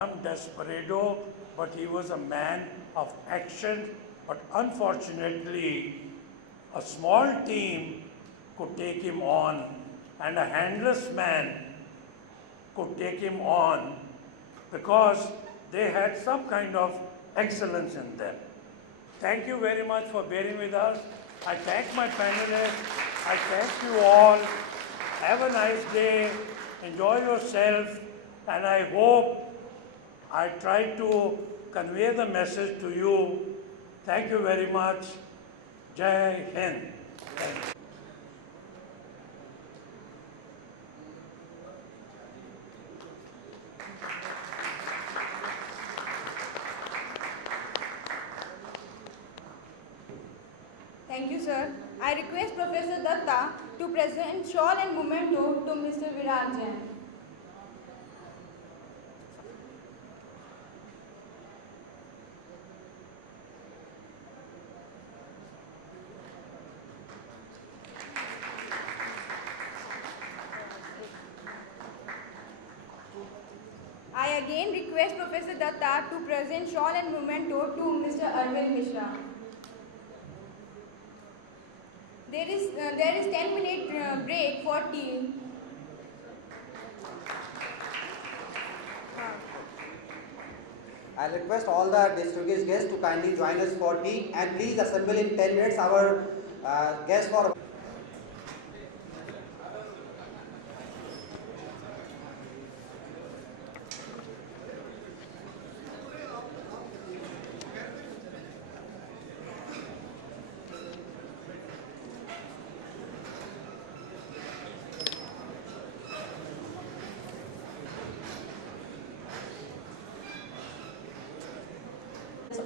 Desperado, but he was a man of action. But unfortunately, a small team could take him on, and a handless man could take him on because they had some kind of excellence in them. Thank you very much for bearing with us. I thank my panelists. I thank you all. Have a nice day. Enjoy yourself. And I hope I tried to convey the message to you. Thank you very much. Jai Hind. Thank you. Thank you, sir. I request Professor Datta to present shawl and memento to Mr. Virat Jain. I again request Professor Datta to present shawl and memento to Mr. Arvind Mishra. There is 10-minute break for tea. I request all the distinguished guests to kindly join us for tea, and please assemble in 10 minutes. Our guests for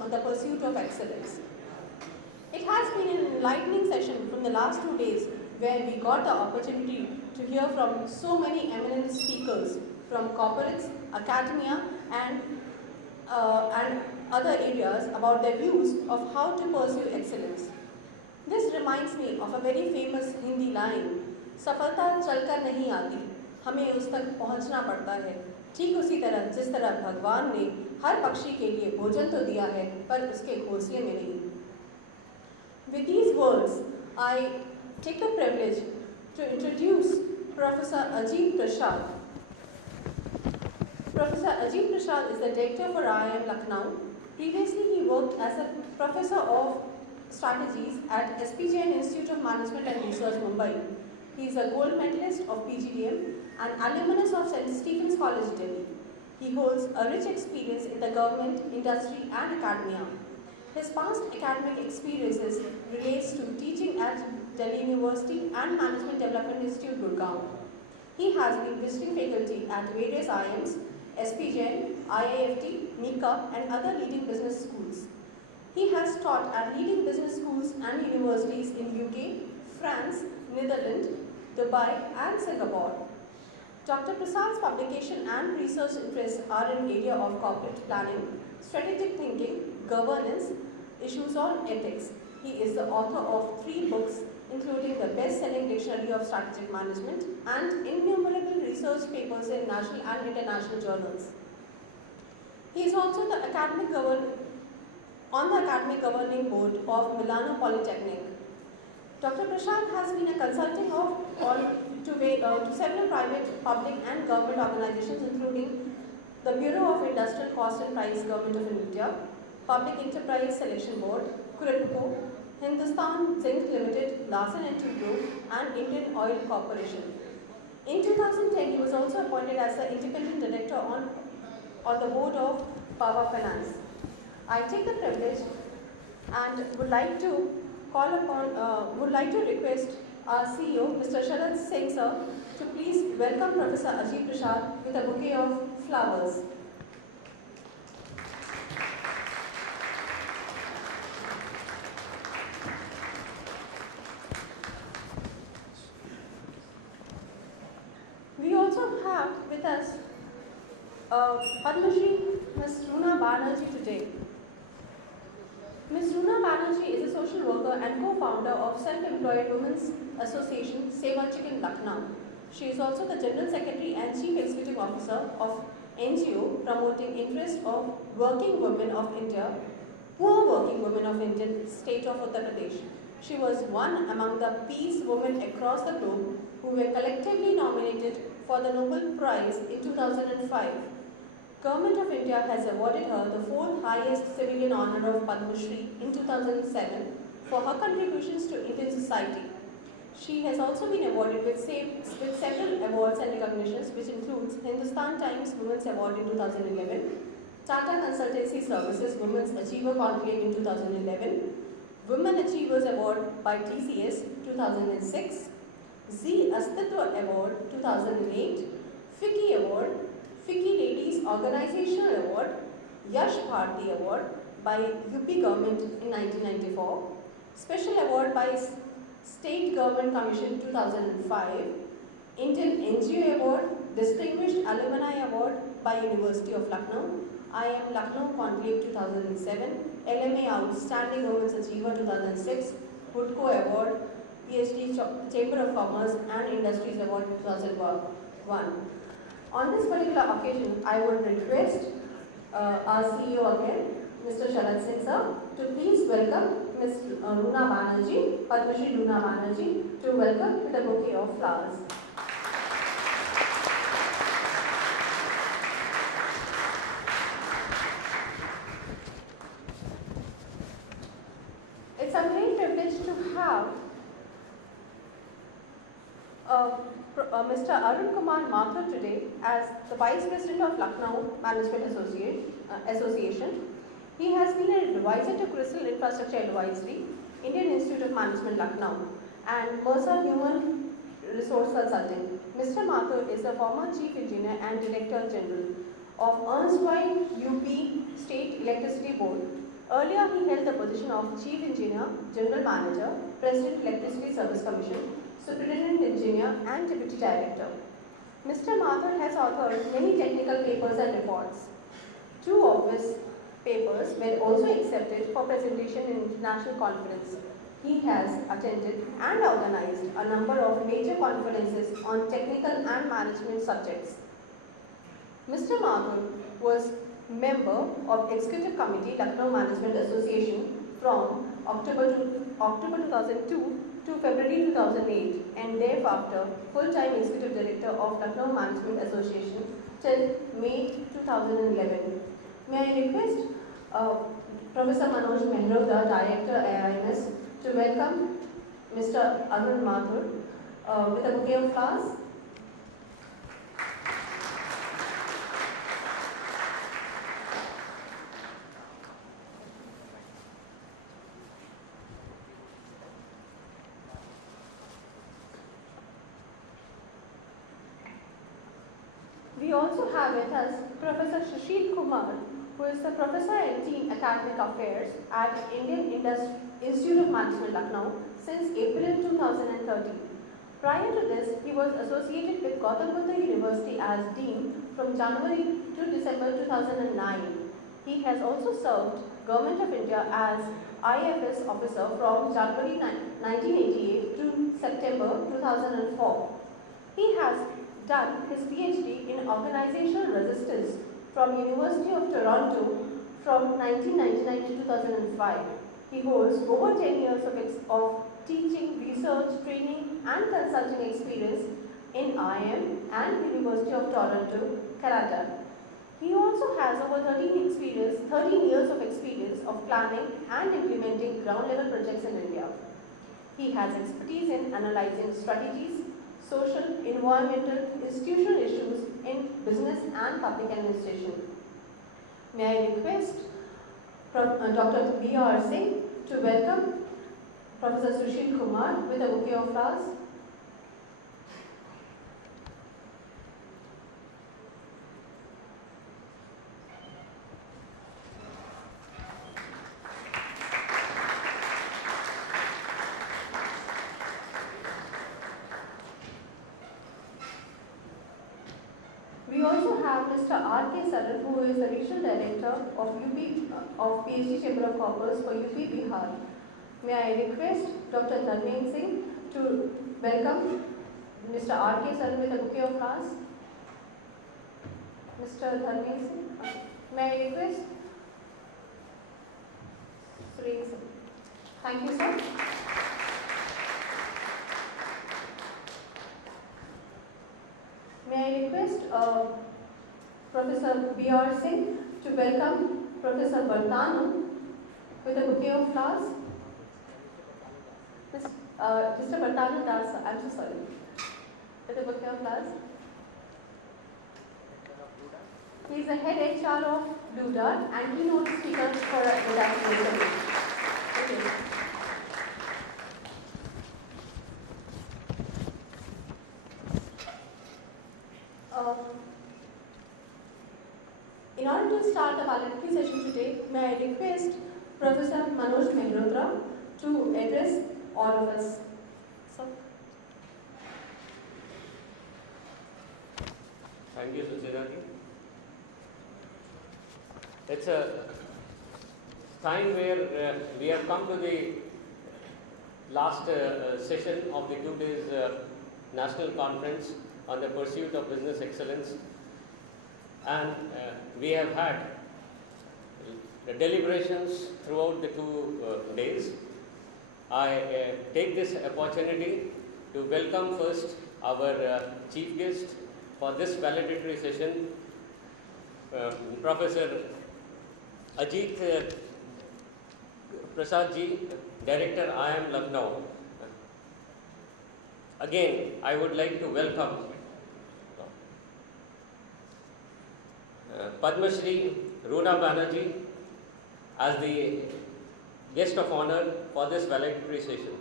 on the pursuit of excellence. It has been an enlightening session from the last 2 days where we got the opportunity to hear from so many eminent speakers from corporates, academia and other areas about their views of how to pursue excellence. This reminds me of a very famous Hindi line, सफलता चलकर नहीं आती, हमें उस तक पहुंचना पड़ता है। ठीक उसी तरह जिस तरह भगवान ने हर पक्षी के लिए भोजन तो दिया है पर उसके घोंसले में नहीं। With these words, I take the privilege to introduce Professor Ajit Prasad. Professor Ajit Prasad is the director for IIM Lucknow. Previously, he worked as a professor of strategies at SPJN Institute of Management and Research, Mumbai. He is a gold medalist of PGDM and alumnus of St. Stephen's College, Delhi. He holds a rich experience in the government, industry and academia. His past academic experiences relates to teaching at Delhi University and Management Development Institute, Gurgaon. He has been visiting faculty at various IIMs, SPJN, IIFT, MICA and other leading business schools. He has taught at leading business schools and universities in UK, France, Netherlands, Dubai and Singapore. Dr. Prasad's publication and research interests are in area of corporate planning, strategic thinking, governance, issues on ethics. He is the author of 3 books, including the best-selling Dictionary of Strategic Management and innumerable research papers in national and international journals. He is also the on the academic governing board of Milano Polytechnic. Dr. Prasad has been a consultant to several private, public and government organizations, including the Bureau of Industrial Cost and Price, Government of India, Public Enterprise Selection Board, CRIPCO, Hindustan Zinc Limited, Larsen & Toubro and Indian Oil Corporation. In 2010, he was also appointed as the independent director on the board of Power Finance. I take the privilege and would like to request our CEO, Mr. Sharad Singh sir, to please welcome Professor Ajit Prasad with a bouquet of flowers. We also have with us Padma Shri Ms. Runa Banerjee today. Ms. Runa Banerjee is a social worker and co-founder of Self-Employed Women's Association Seva Chicken Lucknow. She is also the General Secretary and Chief Executive Officer of NGO promoting interest of working women of India, poor working women of Indian state of Uttar Pradesh. She was one among the peace women across the globe who were collectively nominated for the Nobel Prize in 2005. Government of India has awarded her the fourth highest civilian honor of Padma Shri in 2007 for her contributions to Indian society. She has also been awarded with several awards and recognitions, which includes Hindustan Times Women's Award in 2011, Tata Consultancy Services Women's Achiever Conclave in 2011, Women Achievers Award by TCS 2006, Z Astitwa Award 2008, FICCI Award, FICCI Ladies Organizational Award, Yash Bharti Award by UP Government in 1994, Special Award by State Government Commission 2005, Indian NGO Award, Distinguished Alumni Award by University of Lucknow, IIM Lucknow Conclave 2007, LMA Outstanding Women's Achiever 2006, Woodco Award, PhD Chamber of Commerce and Industries Award 2001. On this particular occasion, I would request our CEO again, Mr. Sharad Singh sir, to please welcome Ms. Luna Banerjee, Padma Shri Luna Banerjee, to welcome with a bouquet of flowers. It's a great privilege to have Mr. Arun Kumar Mathur today as the Vice President of Lucknow Management Association. He has been an advisor to Crystal Infrastructure Advisory, Indian Institute of Management Lucknow, and Mercer Human Resource Consulting. Mr. Mathur is a former Chief Engineer and Director General of erstwhile UP State Electricity Board. Earlier, he held the position of Chief Engineer, General Manager, President Electricity Service Commission, Superintendent Engineer and Deputy Director. Mr. Mathur has authored many technical papers and reports. 2 of his papers were also accepted for presentation in international conference. He has attended and organized a number of major conferences on technical and management subjects. Mr. Mathur was member of Executive Committee Lucknow Management Association from October 2002 to February 2008 and thereafter full-time Executive Director of Lucknow Management Association till May 2011. May I request Professor Manoj Mehrotra, Director AIMS, to welcome Mr. Arun Mathur with a bouquet of flowers. We also have with us Professor Sushil Kumar, who is the Professor in Team Academic Affairs at Indian Institute of Management Lucknow since April 2013. Prior to this, he was associated with Gautam Buddha University as Dean from January to December 2009. He has also served Government of India as IFS officer from January 1988 to September 2004. He has done his PhD in Organizational Resistance from University of Toronto from 1999 to 2005. He holds over 10 years of teaching, research, training and consulting experience in IIM and University of Toronto, Canada. He also has over 13 years of experience of planning and implementing ground level projects in India. He has expertise in analyzing strategies, social, environmental, institutional issues in business and public administration. May I request Dr. B.R. Singh to welcome Professor Sushil Kumar with a bouquet of flowers. We also have Mr. R.K. Saran, who is the Regional Director of PhD Chamber of Commerce for UP Bihar. May I request Dr. Dharmendra Singh to welcome Mr. R.K. Saran with a bouquet of flowers. Mr. Dharmendra Singh. May I request Surendra Singh. Thank you, sir. May I request Professor B.R. Singh to welcome Professor Bartano with a bouquet of flowers. Mr. Bartano Das, I'm so sorry. With a bouquet of flowers. He is the head HR of Blue Dart and keynote speaker for the Dart Meeting. Okay. In order to start the valedictory session today, may I request Professor Manoj Mehrotra to address all of us. So, thank you, Sucheta ji. It's a time where we have come to the last session of the 2 days national conference on the pursuit of business excellence, and we have had the deliberations throughout the 2 days. I take this opportunity to welcome first our chief guest for this valedictory session, Professor Ajit Prasad ji, Director IIM Lucknow. Again, I would like to welcome Padma Shri Runa Banerjee as the guest of honor for this valedictory session.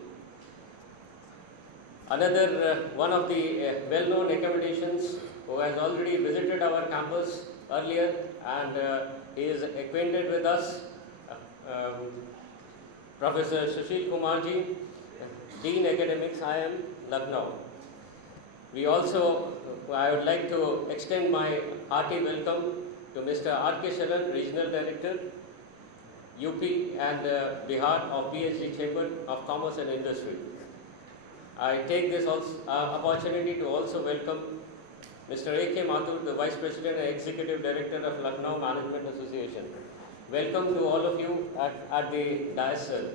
Another one of the well-known accommodations who has already visited our campus earlier and he is acquainted with us, Professor Sushil Kumar ji, Dean Academics IIM Lucknow. We also, I would like to extend my hearty welcome to Mr. R.K. Sharan, Regional Director, UP and Bihar of PhD Chamber of Commerce and Industry. I take this opportunity to also welcome Mr. A.K. Mathur, the Vice President and Executive Director of Lucknow Management Association. Welcome to all of you at the dais, sir.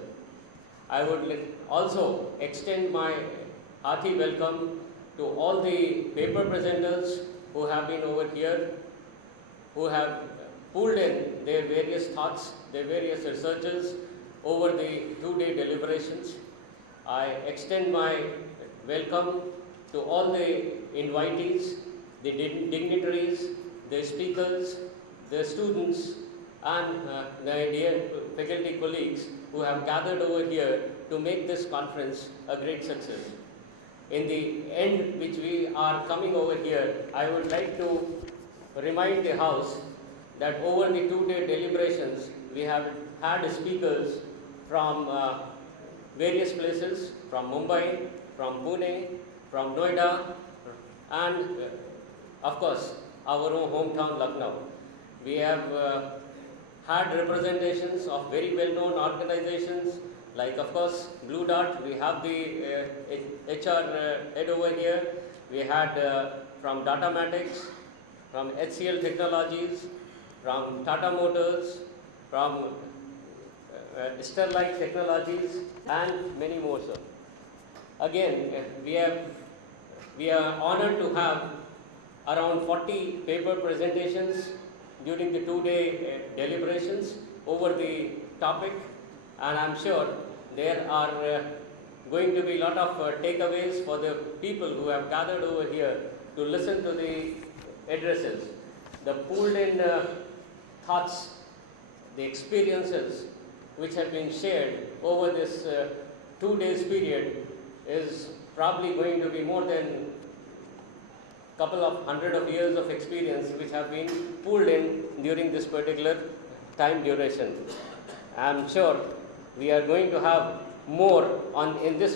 I would also extend my hearty welcome to all the paper presenters who have been over here, who have pulled in their various thoughts, their various researches over the 2-day deliberations. I extend my welcome to all the invitees, the dignitaries, the speakers, the students, and the dear faculty colleagues who have gathered over here to make this conference a great success. In the end, which we are coming over here, I would like to remind the House that over the 2-day deliberations, we have had speakers from various places, from Mumbai, from Pune, from Noida, and of course, our own hometown Lucknow. We have had representations of very well-known organizations like, of course, Blue Dart. We have the HR head over here. We had from Datamatics, from HCL Technologies, from Tata Motors, from Sterlite Technologies, and many more, sir. Again, we are honored to have around 40 paper presentations during the 2-day deliberations over the topic, and I'm sure there are going to be a lot of takeaways for the people who have gathered over here to listen to the addresses. The pulled in thoughts, the experiences which have been shared over this 2 days period is probably going to be more than couple of hundred of years of experience which have been pulled in during this particular time duration. I am sure we are going to have more in this